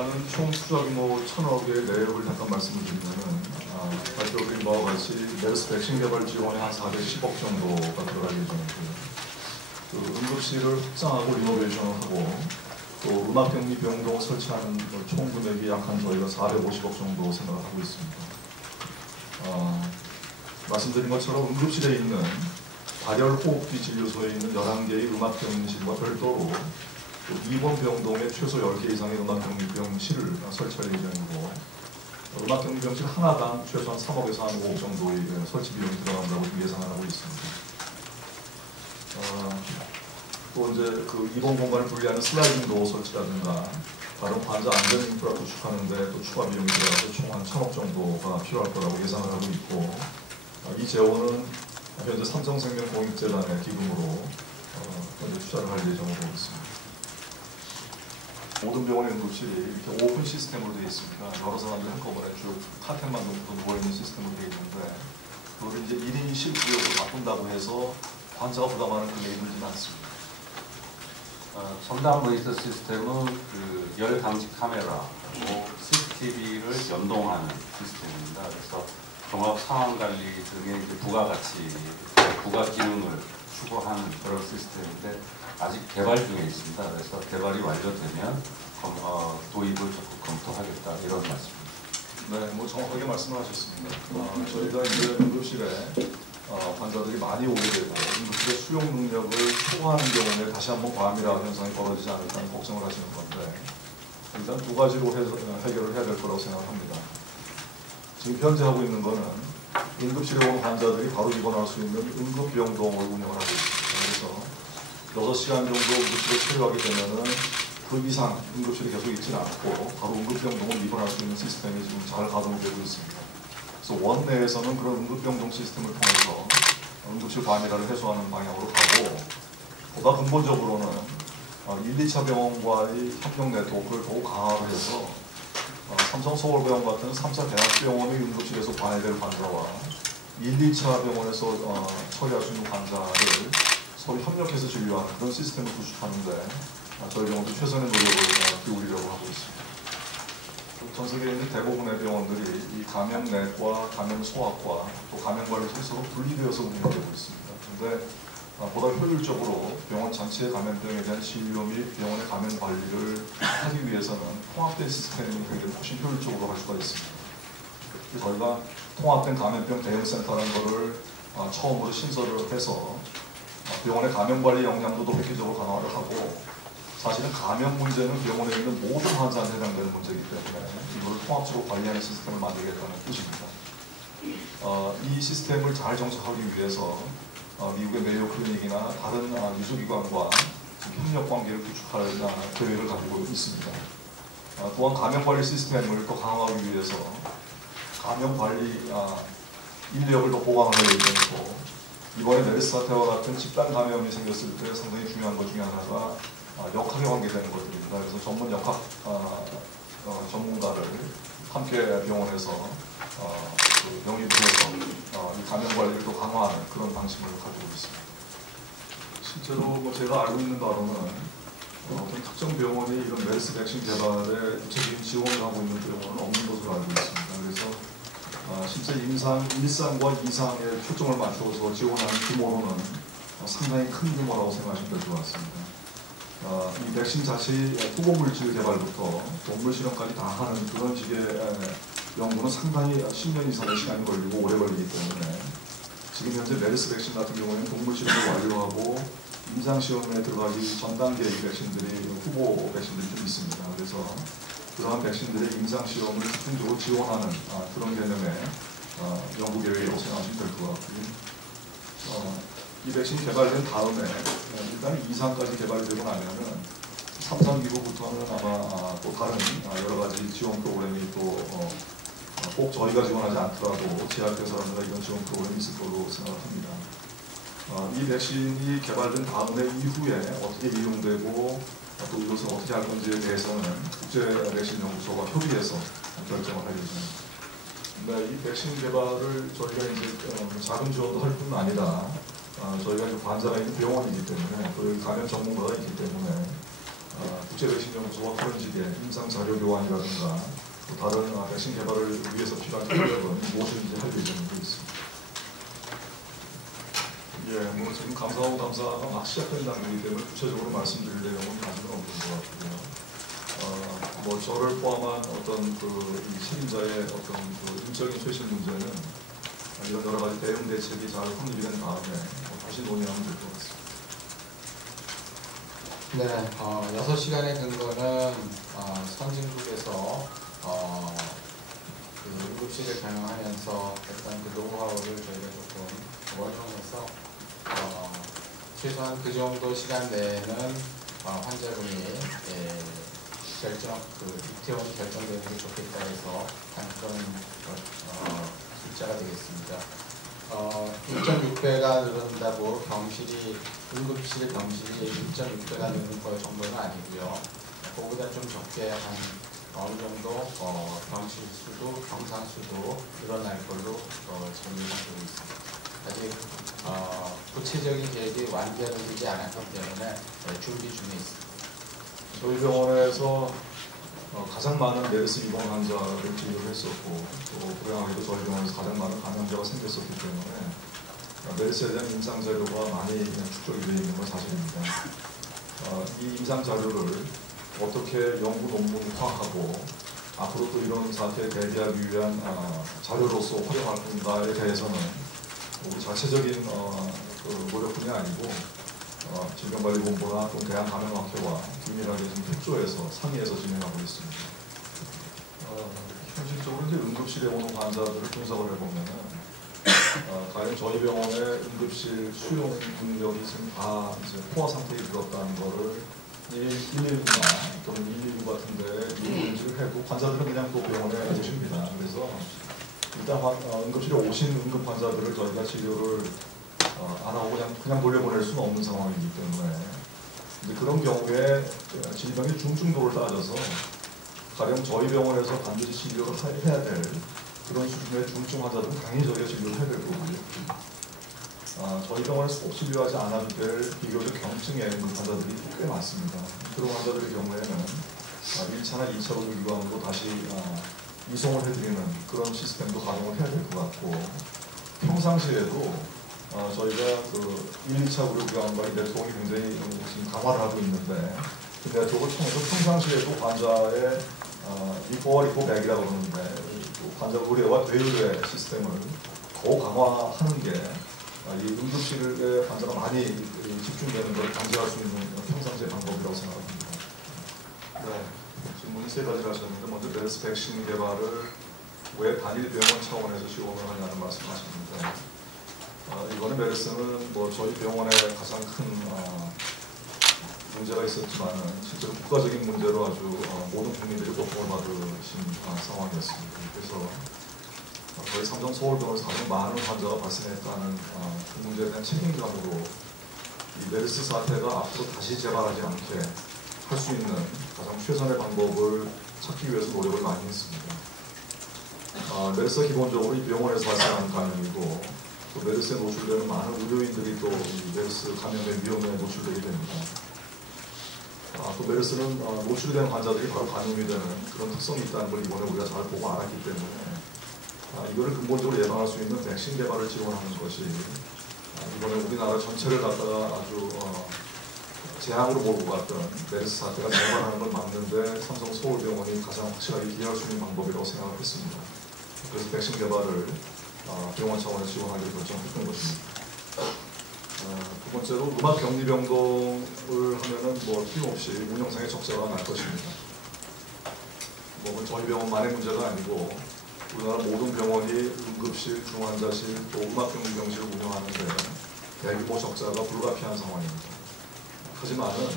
일단은 총 투자 규모 1,000억의 내역을 잠깐 말씀을 드리면은 발표드린 바와 같이 메르스 백신 개발 지원에 한 410억 정도가 들어갈 예정이고요. 그 응급실을 확장하고 리노베이션을 하고 또 음압격리 병동을 설치하는 총 금액이 약 한 저희가 450억 정도 생각을 하고 있습니다. 말씀드린 것처럼 응급실에 있는 발열호흡기 진료소에 있는 11개의 음압격리실과 별도로 입원 병동에 최소 10개 이상의 음압격리병실을 설치할 예정이고 음압격리병실 하나당 최소한 3억에서 한 5억 정도의 설치 비용이 들어간다고 예상을 하고 있습니다. 또 이제 그 입원 공간을 분리하는 슬라이딩 도어 설치라든가 다른 환자 안전 인프라 구축하는데 또 추가 비용이 들어가서 총 한 1,000억 정도가 필요할 거라고 예상을 하고 있고 이 재원은 현재 삼성생명 공익재단의 기금으로 현재 투자를 할 예정으로 있습니다. 모든 병원의 응급실이 이렇게 오픈 시스템으로 되어 있습니다. 여러 사람들이 한꺼번에 쭉 카텐만 놓고 누워있는 시스템으로 되어 있는데 그걸 이제 1인 실구역으로 바꾼다고 해서 환자가 부담하는 금액이 들지는 않습니다. 첨단 모니터 시스템은 그 열 감지 카메라, CCTV를 연동하는 시스템입니다. 그래서 종합 상황 관리 등의 이제 부가 기능을 추구하는 그런 시스템인데 아직 개발 중에 있습니다. 그래서 개발이 완료되면 도입을 적극 검토하겠다 이런 말씀입니다. 네, 뭐 정확하게 말씀하셨습니다. 저희가 이제 응급실에 환자들이 많이 오게 되고 응급실의 수용 능력을 초과하는 경우에 다시 한번 과밀화 현상이 벌어지지 않을까 걱정을 하시는 건데 일단 두 가지로 해결을 해야 될 거라고 생각합니다. 지금 현재 하고 있는 거는 응급실에 온 환자들이 바로 입원할 수 있는 응급병동을 운영을 하고 있습니다. 그래서 6시간 정도 응급실에 체류하게 되면은 그 이상 응급실에 계속 있지는 않고 바로 응급병동을 입원할 수 있는 시스템이 지금 잘 가동이 되고 있습니다. 그래서 원내에서는 그런 응급병동 시스템을 통해서 응급실 과밀화를 해소하는 방향으로 가고 보다 근본적으로는 1, 2차 병원과의 협력 네트워크를 더욱 강화를 해서 삼성 서울병원 같은 3차 대학병원의 응급실에서 관해될 환자와 1, 2차 병원에서 처리할 수 있는 환자를 서로 협력해서 진료하는 그런 시스템을 구축하는데 저희 병원도 최선의 노력을 기울이려고 하고 있습니다. 전 세계에 있는 대부분의 병원들이 이 감염내과, 감염소아과, 또 감염관리실이 서로 분리되어서 운영되고 있습니다. 그런데 보다 효율적으로 병원 전체의 감염병에 대한 진료 및 병원의 감염 관리를 하기 위해서는 통합된 시스템이 훨씬 효율적으로 할 수가 있습니다. 저희가 통합된 감염병 대응센터라는 것을 처음으로 신설을 해서 병원의 감염관리 역량도 획기적으로 강화를 하고 사실은 감염 문제는 병원에 있는 모든 환자한테 해당되는 문제이기 때문에 이걸 통합적으로 관리하는 시스템을 만들겠다는 뜻입니다. 이 시스템을 잘 정착하기 위해서 미국의 메이오 클리닉이나 다른 유수기관과 협력 관계를 구축할 계획을 가지고 있습니다. 또한 감염관리 시스템을 더 강화하기 위해서 감염관리 인력을 더 보강할 예정이고 이번에 메르스 사태와 같은 집단 감염이 생겼을 때 상당히 중요한 것 중에 하나가 역학에 관계되는 것들입니다. 그래서 전문 역학 전문가를 함께 병원에서 영입해서 이 감염 관리를 또 강화하는 그런 방식을 가지고 있습니다. 실제로 뭐 제가 알고 있는 바로는 어떤 특정 병원이 이런 메르스 백신 개발에 구체적인 지원을 하고 있는 병원은 없는 것으로 알고 있습니다. 그래서 실제 1상과 2상에 초점을 맞춰서 지원하는 규모로는 상당히 큰 규모라고 생각하시면 될 것 같습니다. 이 백신 자체의 후보 물질 개발부터 동물 실험까지 다 하는 그런 식의 연구는 상당히 10년 이상의 시간이 걸리고 오래 걸리기 때문에 지금 현재 메르스 백신 같은 경우에는 동물 실험을 완료하고 임상 시험에 들어가기 전 단계의 백신들이 후보 백신들이 좀 있습니다. 그래서 그러한 백신들의 임상 시험을 집중적으로 지원하는 그런 개념의 연구 계획이라고 생각하시면 될 것 같고요. 이 백신 개발된 다음에 일단 2상까지 개발되고 나면은 3상 이후부터는 아마 또 다른 여러 가지 지원 프로그램이 또 꼭 저희가 지원하지 않더라도 제약회사라든가 이런 지원 프로그램이 있을 걸로 생각합니다. 이 백신이 개발된 다음에 이후에 어떻게 이용되고 또 이것을 어떻게 할 건지에 대해서는 국제백신연구소가 협의해서 결정을 할 예정입니다. 이 백신 개발을 저희가 이제 자금 지원도 할 뿐 아니라 저희가 환자가 있는 병원이기 때문에 또 감염 전문가가 있기 때문에 국제백신연구소와 그런 식의 임상자료 교환이라든가 또 다른 백신 개발을 위해서 필요한 협력은 무엇인지 할 예정으로 있습니다. 예, 뭐 지금 감사하고 감사가 막 시작된 단계이기 때문에 구체적으로 말씀드릴 내용은 아직은 없는 것 같고요. 뭐 저를 포함한 어떤 이 책임자의 어떤 인적인 최신 문제는 이런 여러 가지 대응 대책이 잘 확립이 된 다음에 다시 논의하면 될 것 같습니다. 네, 6시간의 근거는 선진국에서 그 응급실을 경영하면서 했던 그 노하우를 저희가 조금 원용해서 최소한 그 정도 시간 내에는 환자분이 입퇴원이 결정되는 게 좋겠다 해서 한 그런 숫자가 되겠습니다. 1.6배가 늘어난다고 응급실 병실이 1.6배가 느는 거 정도는 아니고요. 그거보다 좀 적게 한 어느 정도 병실 수도, 병상 수도 늘어날 걸로 전망하고 있습니다. 아직 구체적인 계획이 완결되지 않았기 때문에 준비 중에 있습니다. 저희 병원에서 가장 많은 메르스 입원 환자를 진료를 했었고 또 불행하게도 저희 병원에서 가장 많은 감염자가 생겼었기 때문에 메르스에 대한 임상 자료가 많이 축적이 되어 있는 건 사실입니다. 이 임상 자료를 어떻게 연구 논문화하고 앞으로 또 이런 사태에 대비하기 위한 자료로서 활용할 건가에 대해서는 우리 자체적인 노력뿐이 아니고 질병관리본부나 또 대한감염학회와 긴밀하게 좀 협조해서 상의해서 진행하고 있습니다. 현실적으로 이제 응급실에 오는 환자들을 분석을 해보면은 과연 저희 병원의 응급실 수용 능력이 지금 다 이제 포화 상태에 들었다는 거를 119나 또는 119 같은데 인지를 해도 환자들은 그냥 또 병원에 오십니다. 그래서 일단 응급실에 오신 응급 환자들을 저희가 진료를 안 하고 그냥 돌려보낼 수는 없는 상황이기 때문에 이제 그런 경우에 질병의 중증도를 따져서 가령 저희 병원에서 반드시 진료를 해야 될 그런 수준의 중증 환자들은 당연히 저희가 진료를 해야 될 거고요. 저희 병원에서 꼭 진료하지 않아도 될 비교적 경증에 있는 환자들이 꽤 많습니다. 그런 환자들의 경우에는 1차나 2차로 유관으로 다시 이송을 해드리는 그런 시스템도 가동을 해야 될 것 같고 평상시에도 저희가 1, 2차 의료기관과의 네트워크가 굉장히 지금 강화를 하고 있는데 그 네트워크를 통해서 평상시에도 환자의 리포백이라고 그러는데 환자 의뢰와 대의뢰 시스템을 더욱 강화하는 게 이 응급실에 환자가 많이 집중되는 걸 방지할 수 있는 평상시의 방법이라고 생각합니다. 네, 질문이 3가지를 하셨는데 먼저 메르스 백신 개발을 왜 단일 병원 차원에서 시공을 하냐는 말씀하셨는데 이번에 메르스는 뭐 저희 병원의 가장 큰 문제가 있었지만은 실제로 국가적인 문제로 아주 모든 국민들이 고통을 받으신 상황이었습니다. 그래서 저희 삼성 서울병원에서 가장 많은 환자가 발생했다는 그 문제에 대한 책임감으로 이 메르스 사태가 앞으로 다시 재발하지 않게 할 수 있는 가장 최선의 방법을 찾기 위해서 노력을 많이 했습니다. 메르스가 기본적으로 이 병원에서 발생하는 감염이고 또 메르스에 노출되는 많은 의료인들이 또 이 메르스 감염의 위험에 노출되게 됩니다. 또 메르스는 노출된 환자들이 바로 감염이 되는 그런 특성이 있다는 걸 이번에 우리가 잘 보고 알았기 때문에 이거를 근본적으로 예방할 수 있는 백신 개발을 지원하는 것이 이번에 우리나라 전체를 갖다가 아주 재앙으로 몰고 갔던 메르스 사태가 재발하는 걸 막는데 삼성 서울병원이 가장 확실하게 기여할 수 있는 방법이라고 생각을 했습니다. 그래서 백신 개발을 병원 차원에서 지원하기로 결정했던 것입니다. 두 번째로 음압격리병동을 하면은 뭐 틀림없이 운영상의 적자가 날 것입니다. 뭐 저희 병원만의 문제가 아니고 우리나라 모든 병원이 응급실, 중환자실, 또 음압격리병실을 운영하는데 대규모 적자가 불가피한 상황입니다. 하지만은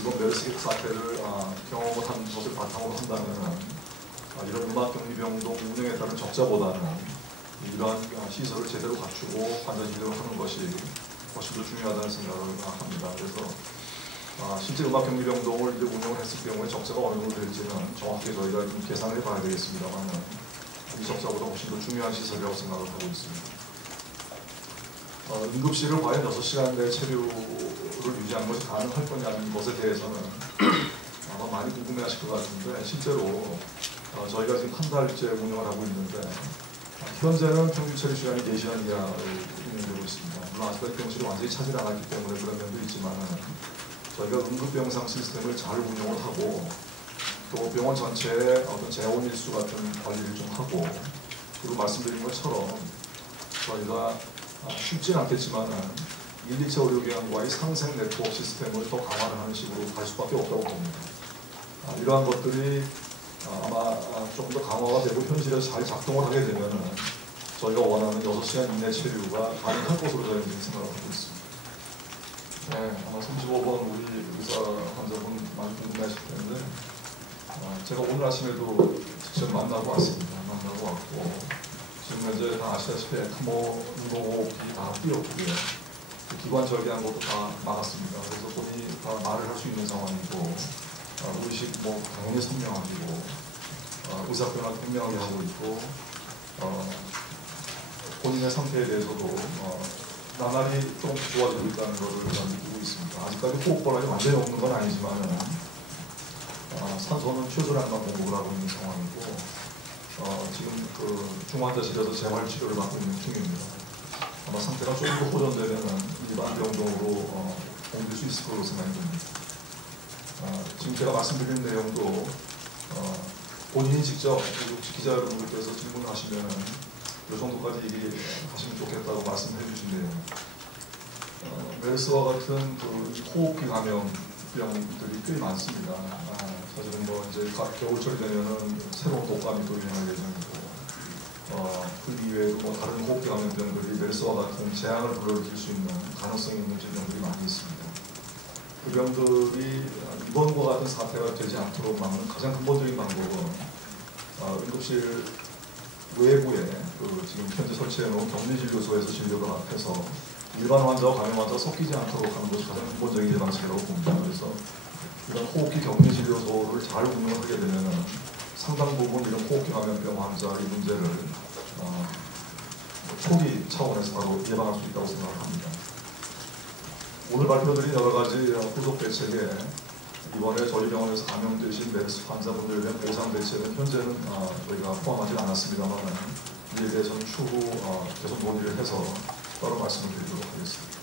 이번 메르스 사태를 경험을 한 것을 바탕으로 한다면은 이런 음압격리병동 운영에 따른 적자보다는 이러한 시설을 제대로 갖추고 환자 진료를 하는 것이 훨씬 더 중요하다는 생각을 합니다. 그래서 실제 음압격리병동을 이제 운영을 했을 경우에 적자가 어느 정도 될지는 정확히 저희가 좀 계산을 해봐야 되겠습니다만 이 적자보다 훨씬 더 중요한 시설이라고 생각을 하고 있습니다. 응급실을 과연 6시간 내 체류를 기술을 유지하는 것이 가능할 거냐는 것에 대해서는 아마 많이 궁금해하실 것 같은데 실제로 저희가 지금 한 달째 운영을 하고 있는데 현재는 평균 처리 시간이 4시간 이하로 운영되고 있습니다. 물론 아직까지 병실이 완전히 차지 나갔기 때문에 그런 면도 있지만 저희가 응급병상 시스템을 잘 운영을 하고 또 병원 전체의 어떤 재원 일수 같은 관리를 좀 하고 그리고 말씀드린 것처럼 저희가 쉽지는 않겠지만 1, 2차 의료기관과의 상생 네트워크 시스템을 더 강화를 하는 식으로 갈 수밖에 없다고 봅니다. 이러한 것들이 아마 조금 더 강화가 되고 현실에서 잘 작동을 하게 되면 저희가 원하는 6시간 이내 체류가 가능할 것으로 저희는 생각을 하고 있습니다. 네, 아마 35번 우리 의사 환자분 많이 궁금해하실 텐데 제가 오늘 아침에도 직접 만나고 왔습니다. 만나고 왔고 지금 현재 다 아시다시피 에크모, 인공호흡기 다 뛰었고요. 기관 절개한 것도 다 막았습니다. 그래서 본인이 다 말을 할 수 있는 상황이고 의식 뭐 당연히 선명하고 의사표현을 분명하게 하고 있고 본인의 상태에 대해서도 나날이 좀 좋아지고 있다는 것을 느끼고 있습니다. 아직까지 호흡곤란이 완전히 없는 건 아니지만 산소는 최소량만 공급을 하고 있는 상황이고 지금 그 중환자실에서 재활치료를 받고 있는 중입니다. 아마 상태가 조금 더 호전되면 일반 병동으로 옮길 수 있을 거로 생각이 듭니다. 지금 제가 말씀드린 내용도 본인이 직접 기자 여러분들께서 질문하시면 이 정도까지 얘기하시면 좋겠다고 말씀해 주신 내용입니다. 메르스와 같은 그 호흡기 감염병들이 꽤 많습니다. 사실은 뭐 이제 겨울철이 되면은 새로운 독감이 또 유행할 예정이고 그 이외에도 뭐 다른 호흡기 감염병들이 메르스와 같은 재앙을 불러일으킬 수 있는 가능성이 있는 질병들이 많이 있습니다. 그 병들이 이번과 같은 사태가 되지 않도록 막는 가장 근본적인 방법은 응급실 외부에 지금 현재 설치해놓은 격리진료소에서 진료를 해서 일반 환자와 감염 환자가 섞이지 않도록 하는 것이 가장 근본적인 예방책이라고 봅니다. 그래서 이런 호흡기 격리진료소를 잘 운영을 하게 되면 상당 부분 이런 호흡기 감염병 환자의 문제를 초기 차원에서 바로 예방할 수 있다고 생각을 합니다. 오늘 발표드린 여러 가지 후속 대책에 이번에 저희 병원에서 감염되신 메르스 환자분들에 대한 보상 대책은 현재는 저희가 포함하지 않았습니다만 이에 대해서는 추후 계속 논의를 해서 따로 말씀을 드리도록 하겠습니다.